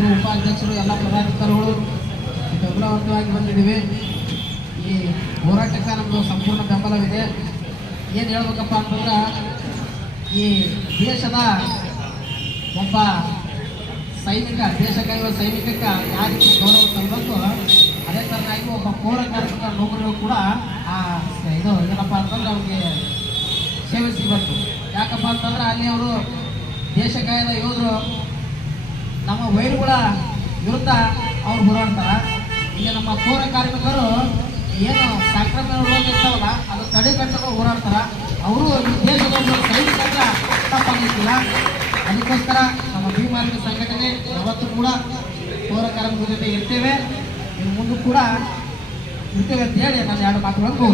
ಅಧ್ಯಕ್ಷರು ಉಪಾಧ್ಯಕ್ಷರು ಎಲ್ಲ ಪದಾಧಿಕಾರಿಗಳು ಬೆಂಬಲವಂತವಾಗಿ ಬಂದಿದ್ದೀವಿ. ಈ ಹೋರಾಟಕ್ಕೆ ನಮ್ಮದು ಸಂಪೂರ್ಣ ಬೆಂಬಲವಿದೆ. ಏನು ಹೇಳ್ಬೇಕಪ್ಪ ಅಂತಂದ್ರೆ, ಈ ದೇಶದ ಒಬ್ಬ ಸೈನಿಕ, ದೇಶ ಕಾಯುವ ಸೈನಿಕಕ್ಕೆ ಯಾವ ರೀತಿ ಗೌರವ ತರಬೇಕು, ಅದೇ ಥರನಾಗಿ ಒಬ್ಬ ಪೌರ ಕಾರ್ಮಿಕ ನೌಕರರು ಕೂಡ ಇದು ಏನಪ್ಪ ಅಂತಂದ್ರೆ ಅವ್ರಿಗೆ ಸೇವೆ ಸಿಗಬೇಕು. ಯಾಕಪ್ಪ ಅಂತಂದ್ರೆ ಅಲ್ಲಿ ಅವರು ದೇಶ ಕಾಯದ ಯೋಧರು ನಮ್ಮ ವೈರುಗಳ ವಿರುದ್ಧ ಅವ್ರು ಹೋರಾಡ್ತಾರೆ. ಇಲ್ಲಿ ನಮ್ಮ ಪೌರ ಕಾರ್ಮಿಕರು ಏನು ಸಾಕ್ರಾಮಿಕ ರೋಗ ಇರ್ತಾವಲ್ಲ ಅದು ತಡೆಗಟ್ಟಲು ಹೋರಾಡ್ತಾರೆ. ಅವರು ಈ ದೇಶದ ಸೈನಿಕರ ತಪ್ಪಾಗಿಲ್ಲ. ಅದಕ್ಕೋಸ್ಕರ ನಮ್ಮ ಭೀಮಾರ್ಗ ಸಂಘಟನೆ ಯಾವತ್ತೂ ಕೂಡ ಪೌರ ಕಾರ್ಮಿಕರ ಜೊತೆ ಇರ್ತೇವೆ, ಇನ್ನು ಮುಂದೆ ಕೂಡ ಇರ್ತೇವೆ ಅಂತ ಹೇಳಿ ನಾನು ಎರಡು ಮಾತುಗಳನ್ನು